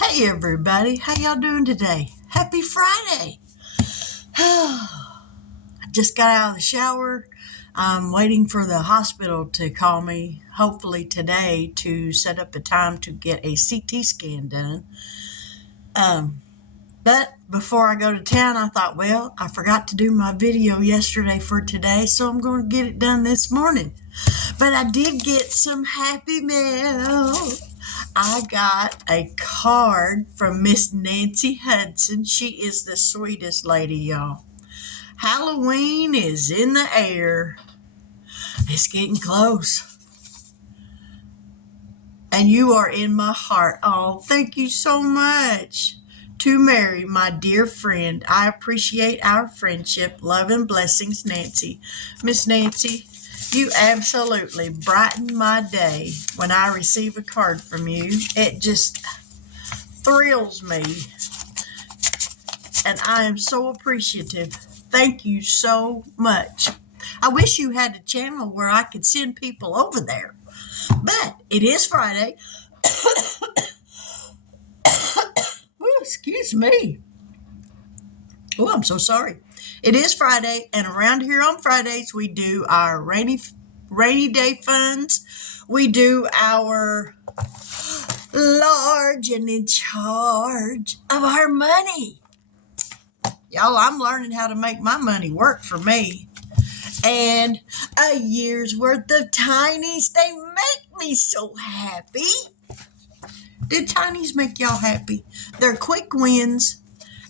Hey everybody, how y'all doing today? Happy Friday! I just got out of the shower. I'm waiting for the hospital to call me, hopefully today, to set up a time to get a CT scan done. But before I go to town, I thought, well, I forgot to do my video yesterday for today, so I'm going to get it done this morning. But I did get some happy mail. I got a card from Miss Nancy Hudson. She is the sweetest lady, y'all. Halloween is in the air. It's getting close. And you are in my heart. Oh, thank you so much. To Mary, my dear friend, I appreciate our friendship. Love and blessings, Nancy. Miss Nancy, you absolutely brighten my day when I receive a card from you. It just thrills me. And I am so appreciative. Thank you so much. I wish you had a channel where I could send people over there. But it is Friday. Oh, excuse me. Oh, I'm so sorry. It is Friday, and around here on Fridays, we do our rainy day funds. We do our large and in charge of our money. Y'all, I'm learning how to make my money work for me. And a year's worth of tinies, they make me so happy. Do tinies make y'all happy? They're quick wins.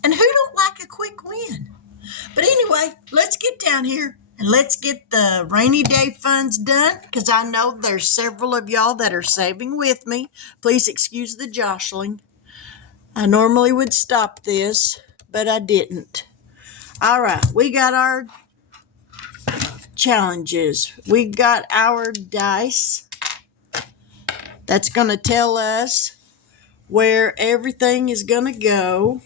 And who don't like a quick win? But anyway, let's get down here and let's get the rainy day funds done, because I know there's several of y'all that are saving with me. Please excuse the jostling. I normally would stop this, but I didn't. All right, we got our challenges. We got our dice. That's going to tell us where everything is going to go.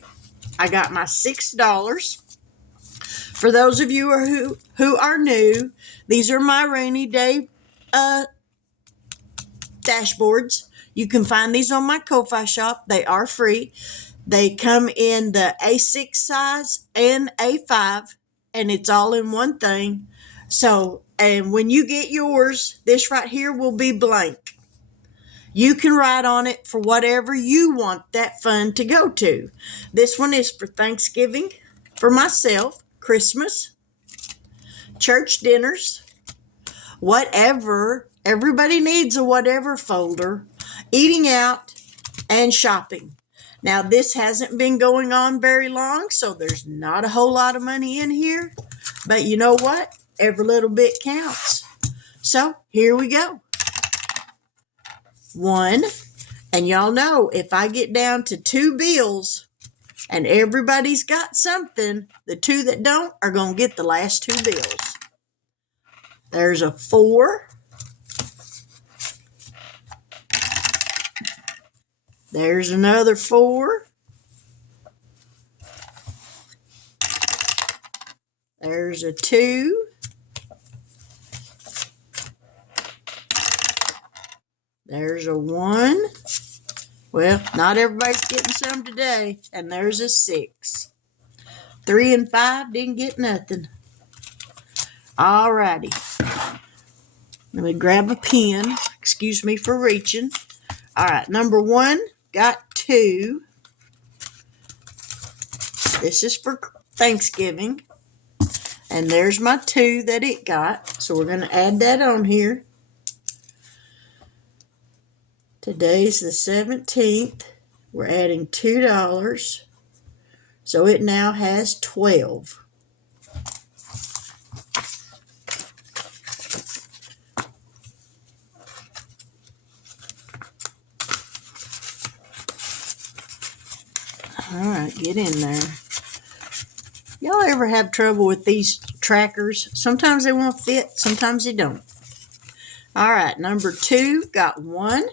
I got my $6. For those of you who are new, these are my rainy day dashboards. You can find these on my Ko-Fi shop. They are free. They come in the A6 size and A5, and it's all in one thing. So, and when you get yours, this right here will be blank. You can write on it for whatever you want that fund to go to. This one is for Thanksgiving, for myself, Christmas, church dinners, whatever. Everybody needs a whatever folder, eating out, and shopping. Now, this hasn't been going on very long, so there's not a whole lot of money in here. But you know what? Every little bit counts. So here we go. 1, and y'all know if I get down to 2 bills and everybody's got something, the 2 that don't are going to get the last 2 bills. There's a 4. There's another 4. There's a 2. There's a 1. Well, not everybody's getting some today. And there's a 6. 3 and 5 didn't get nothing. All righty. Let me grab a pen. Excuse me for reaching. All right, number 1 got 2. This is for Thanksgiving. And there's my 2 that it got. So we're going to add that on here. Today's the 17th. We're adding $2. So it now has 12. All right, get in there. Y'all ever have trouble with these trackers? Sometimes they won't fit, sometimes they don't. All right, number 2 got 1.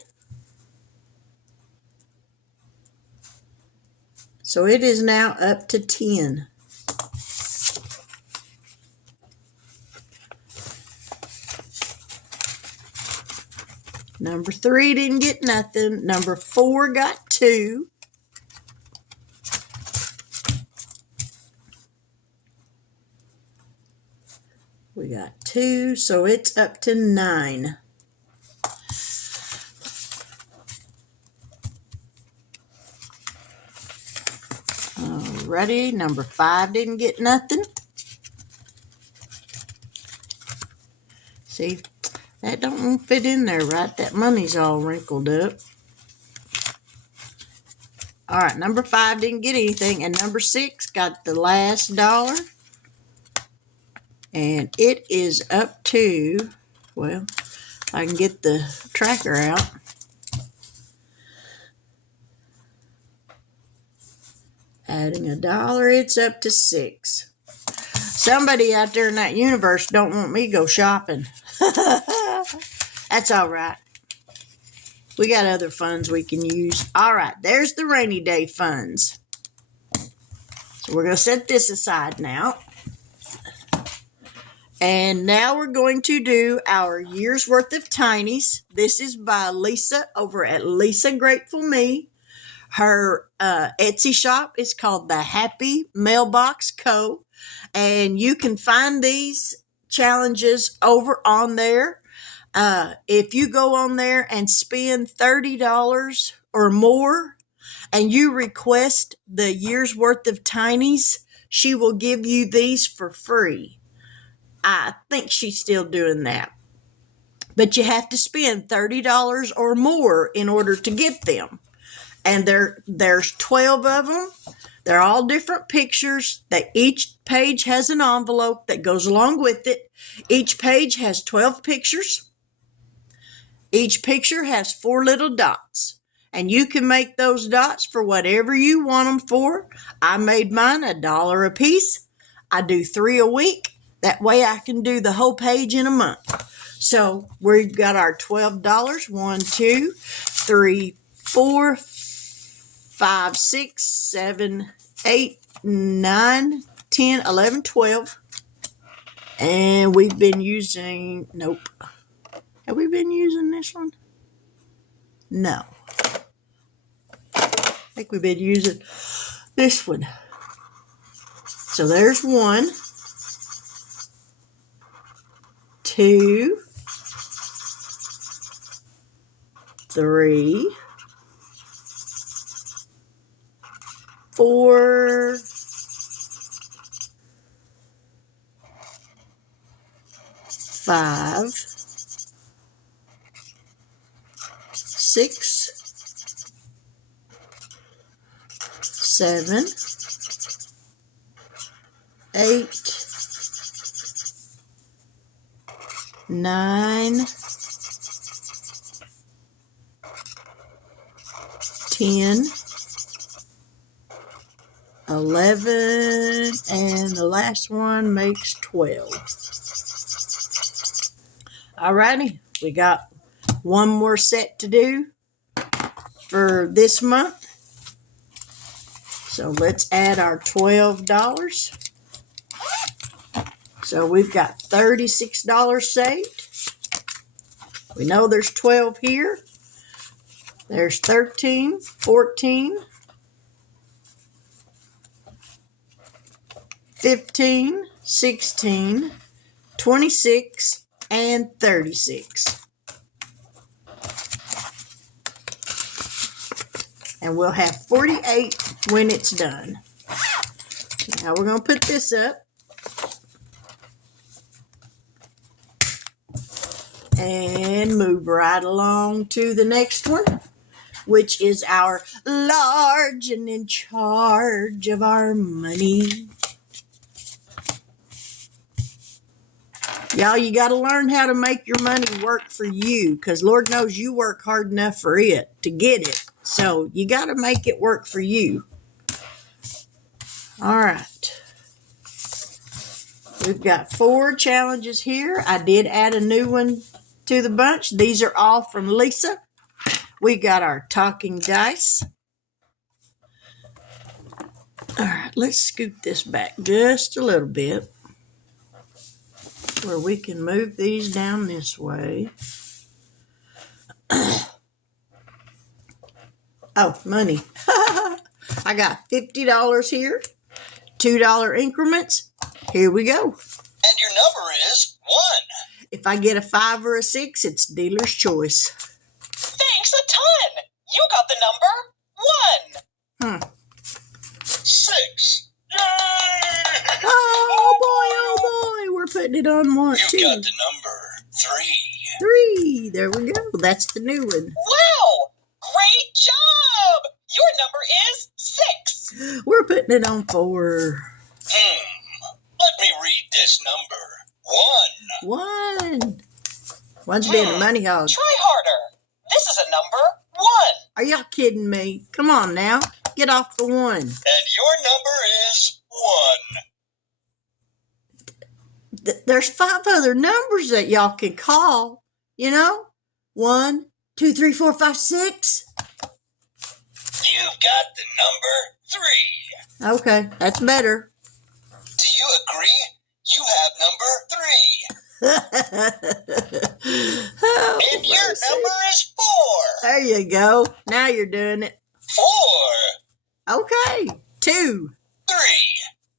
So it is now up to 10. Number 3 didn't get nothing. Number 4 got 2. We got 2, so it's up to 9. Alrighty, number 5 didn't get nothing. See, that don't fit in there right. That money's all wrinkled up. All right, number 5 didn't get anything, and number 6 got the last dollar. And it is up to, well, I can get the tracker out. Adding a dollar, it's up to 6. Somebody out there in that universe don't want me to go shopping. That's all right. We got other funds we can use. All right, there's the rainy day funds. So we're going to set this aside now. And now we're going to do our year's worth of Tinies. This is by Lisa over at Lisa Grateful Me. Her Etsy shop is called the Happy Mailbox Co. And you can find these challenges over on there. If you go on there and spend $30 or more and you request the year's worth of Tinies, she will give you these for free. I think she's still doing that. But you have to spend $30 or more in order to get them. And there's 12 of them. They're all different pictures. Each page has an envelope that goes along with it. Each page has 12 pictures. Each picture has 4 little dots. And you can make those dots for whatever you want them for. I made mine $1 a piece. I do 3 a week. That way I can do the whole page in a month. So we've got our $12. 1, 2, 3, 4, 5, 6, 7, 8, 9, 10, 11, 12. And we've been using, nope. Have we been using this one? No. I think we've been using this one. So there's 1. 2, 3, 4, 5, 6, 7, 8, 9, 10, 11, and the last one makes 12. Alrighty, we got one more set to do for this month. So let's add our $12. So we've got $36 saved. We know there's 12 here. There's 13, 14, 15, 16, 26, and 36. And we'll have 48 when it's done. Now we're going to put this up. And move right along to the next one, which is our large and in charge of our money. Y'all, you got to learn how to make your money work for you, because Lord knows you work hard enough for it to get it. So you got to make it work for you. All right. We've got 4 challenges here. I did add a new one to the bunch. These are all from Lisa. We got our talking dice. All right, let's scoot this back just a little bit where we can move these down this way. Oh, money. I got $50 here. $2 increments. Here we go. And your number is 1. If I get a 5 or a 6, it's dealer's choice. Thanks a ton. You got the number 1. 6. Yay! Oh boy, we're putting it on 1, 2. You got the number 3. 3. There we go. That's the new one. Wow! Great job! Your number is 6. We're putting it on 4. Let me read this number. 1. 1's being a money hog. Try harder. This is a number 1. Are y'all kidding me? Come on now. Get off the 1. And your number is 1. There's 5 other numbers that y'all can call. You know? 1, 2, 3, 4, 5, 6. You've got the number 3. Okay, that's better. Do you agree? You have number 3. Oh, And your mercy. number is 4. There you go. Now you're doing it. 4. Okay. 2. 3.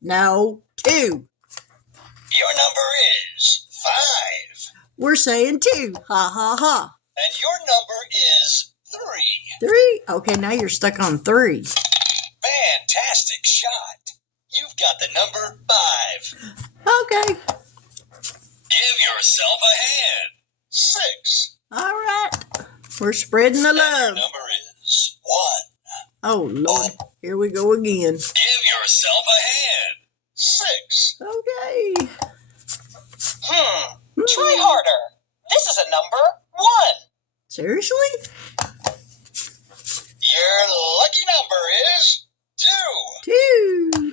No, 2. Your number is 5. We're saying 2. Ha ha ha. And your number is 3. 3. Okay, now you're stuck on 3. Fantastic shot. You've got the number 5. Okay. Give yourself a hand. 6. All right. We're spreading the And your love. number is 1. Oh, Lord. Here we go again. Give yourself a hand. 6. Okay. Try harder. This is a number 1. Seriously? Your lucky number is 2. 2.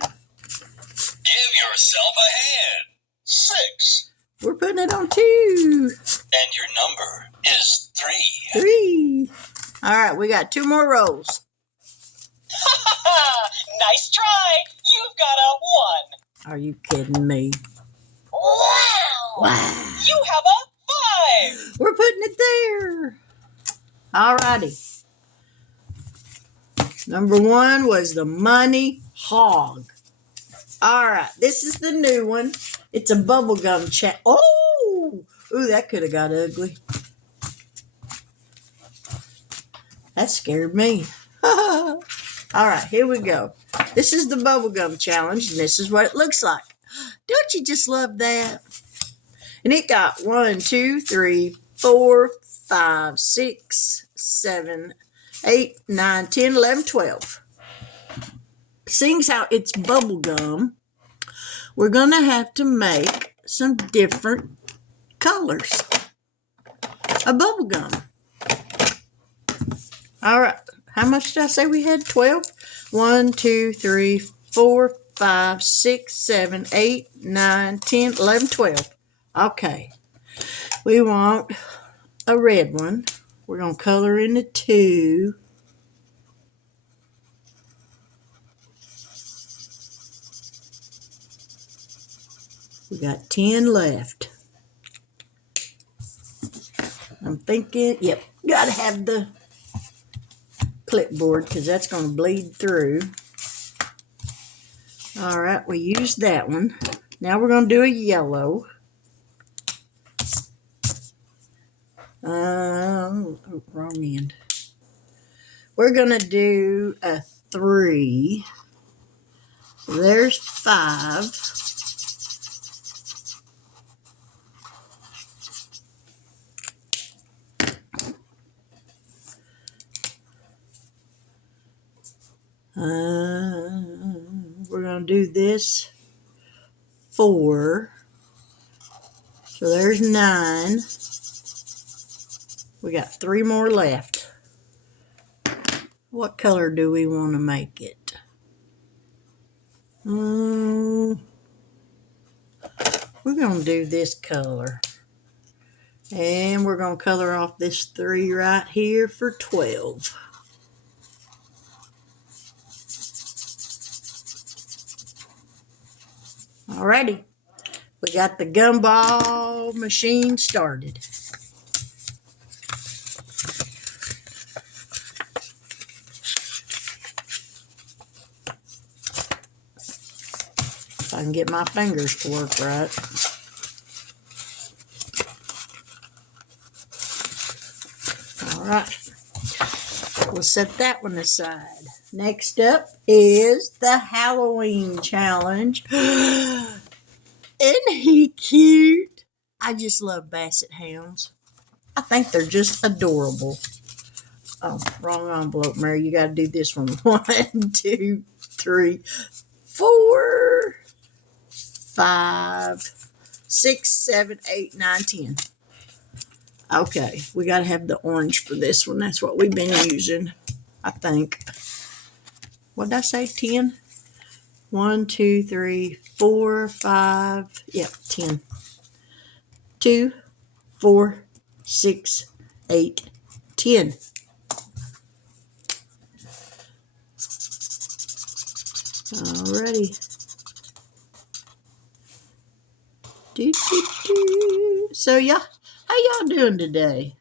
Give yourself a hand. 6. We're putting it on 2. And your number is 3. 3. All right, we got 2 more rolls. Nice try. You've got a 1. Are you kidding me? Wow. Wow. You have a 5. We're putting it there. All righty. Number 1 was the money hog. All right, this is the new one. It's a bubblegum chat. Oh, ooh, that could have got ugly. That scared me. All right, here we go. This is the bubblegum challenge, and this is what it looks like. Don't you just love that? And it got 1, 2, 3, 4, 5, 6, 7, 8, 9, 10, 11, 12. Seeing as how it's bubblegum, we're going to have to make some different colors of bubblegum. All right. How much did I say we had? 12? 1, 2, 3, 4, 5, 6, 7, 8, 9, 10, 11, 12. Okay. We want a red one. We're going to color in the 2. We got 10 left. I'm thinking, yep, got to have the clipboard because that's going to bleed through. All right, we used that one. Now we're going to do a yellow. Wrong end. We're going to do a 3. There's 5. We're going to do this 4. So there's 9. We got 3 more left. What color do we want to make it? We're going to do this color. And we're going to color off this 3 right here for 12. Alrighty, we got the gumball machine started. I can get my fingers to work right. All right. We'll set that one aside. Next up is the Halloween challenge. Isn't he cute? I just love Basset Hounds. I think they're just adorable. Oh, wrong envelope, Mary. You got to do this one. 1, 2, 3, 4, 5, 6, 7, 8, 9, 10. Okay, we got to have the orange for this one. That's what we've been using, I think. What did I say? 10? 1, 2, 3, 4, 5. Yep, 10. 2, 4, 6, 8, 10. Alrighty. So yeah, how y'all doing today?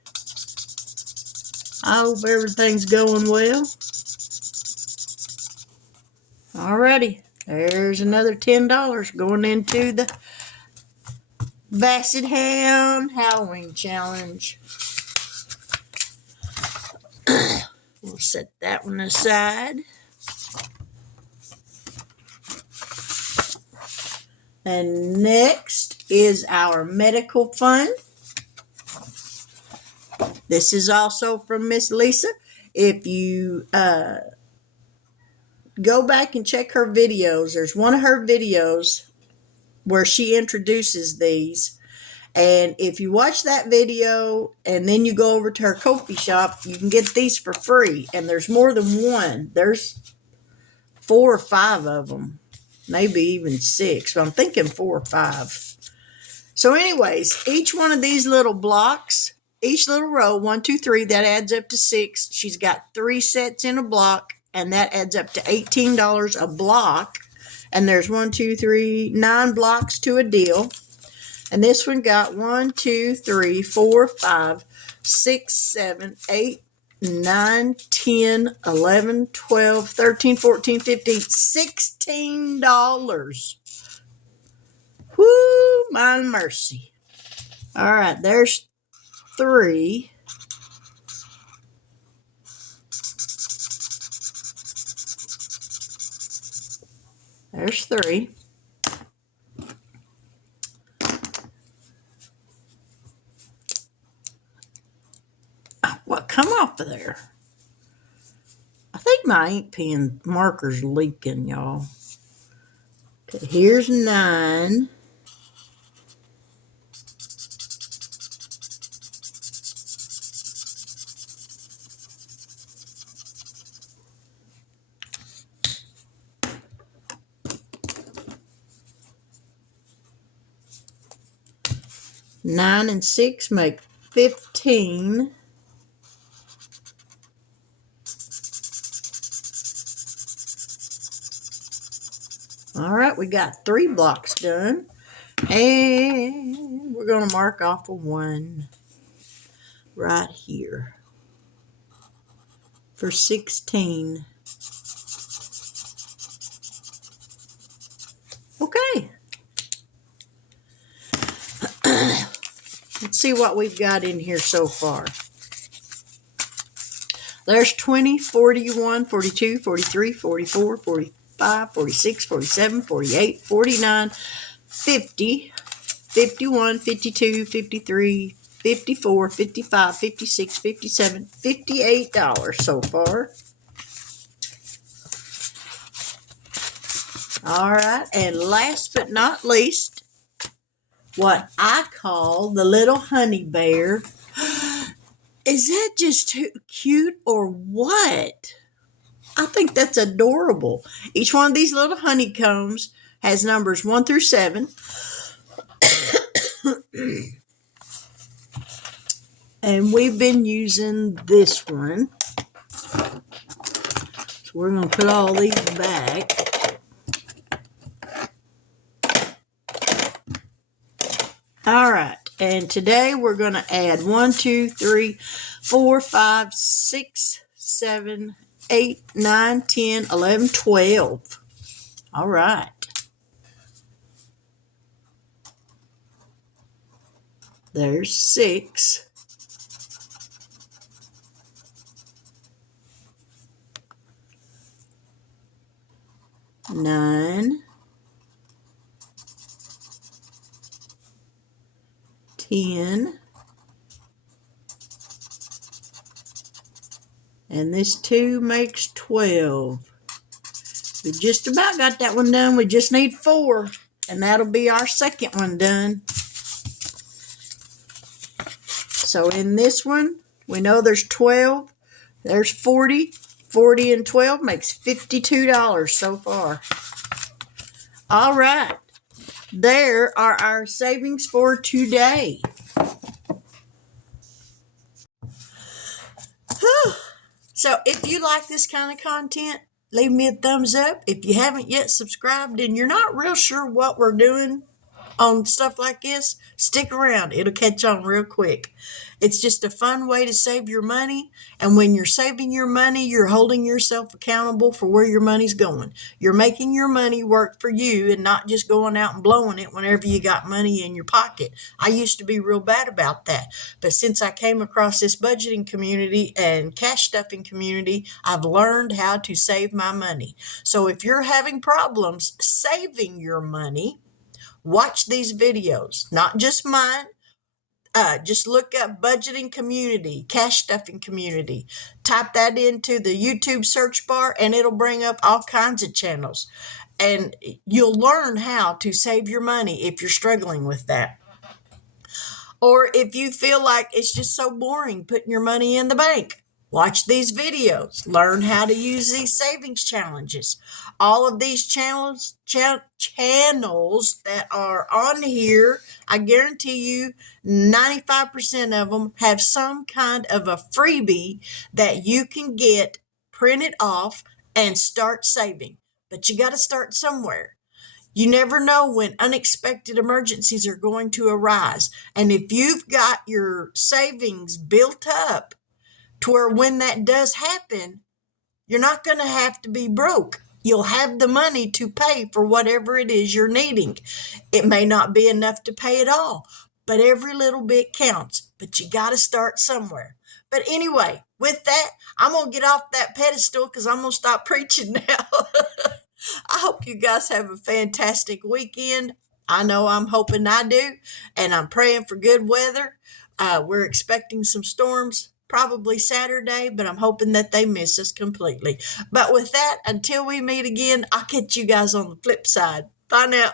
I hope everything's going well. Alrighty, there's another $10 going into the Basset Hound Halloween challenge. We'll set that one aside. And next is our medical fund. This is also from Miss Lisa. If you go back and check her videos, there's one of her videos where she introduces these. And if you watch that video and then you go over to her Ko-fi shop, you can get these for free. And there's more than one. There's 4 or 5 of them. Maybe even 6, but I'm thinking 4 or 5. So anyways, each one of these little blocks, each little row, 1, 2, 3, that adds up to 6. She's got 3 sets in a block, and that adds up to $18 a block. And there's 1, 2, 3, 9 blocks to a deal. And this one got 1, 2, 3, 4, 5, 6, 7, 8, 9, 10, 11, 12, 13, 14, 15, $16. Whoo, my mercy. All right, there's 3. There's 3. What come off of there? I think my ink pen marker's leaking, y'all. Okay, here's 9. Nine and 6 make 15. All right, we got 3 blocks done. And we're going to mark off a 1 right here for 16. Okay. Let's see what we've got in here so far. There's 20, 41, 42, 43, 44, 45, 46, 47, 48, 49, 50, 51, 52, 53, 54, 55, 56, 57, $58 so far. All right, and last but not least, what I call the little honey bear. Is that just too cute or what? I think that's adorable. Each one of these little honeycombs has numbers 1 through 7. And we've been using this one. So we're going to put all these back. All right. And today we're going to add 1, 2, 3, 4, 5, 6, 7, 8, 9, 10, 11, 12. All right. There's 6. Nine, 10, and this 2 makes 12. We just about got that one done. We just need 4, and that'll be our second one done. So in this one, we know there's 12, there's 40. 40 and 12 makes $52 so far. All right, there are our savings for today. So if you like this kind of content, leave me a thumbs up. If you haven't yet subscribed and you're not real sure what we're doing on stuff like this, stick around. It'll catch on real quick. It's just a fun way to save your money. And when you're saving your money, you're holding yourself accountable for where your money's going. You're making your money work for you and not just going out and blowing it whenever you got money in your pocket. I used to be real bad about that. But since I came across this budgeting community and cash stuffing community, I've learned how to save my money. So if you're having problems saving your money, watch these videos, not just mine. Just look up budgeting community, cash stuffing community. Type that into the YouTube search bar and it'll bring up all kinds of channels. And you'll learn how to save your money if you're struggling with that. Or if you feel like it's just so boring putting your money in the bank, watch these videos. Learn how to use these savings challenges. All of these channels that are on here, I guarantee you 95% of them have some kind of a freebie that you can get, print it off, and start saving. But you got to start somewhere. You never know when unexpected emergencies are going to arise. And if you've got your savings built up to where when that does happen, you're not going to have to be broke. You'll have the money to pay for whatever it is you're needing. It may not be enough to pay it all, but every little bit counts. But you got to start somewhere. But anyway, with that, I'm going to get off that pedestal because I'm going to stop preaching now. I hope you guys have a fantastic weekend. I know I'm hoping I do, and I'm praying for good weather. We're expecting some storms probably Saturday, but I'm hoping that they miss us completely. But with that, until we meet again, I'll catch you guys on the flip side. Bye now.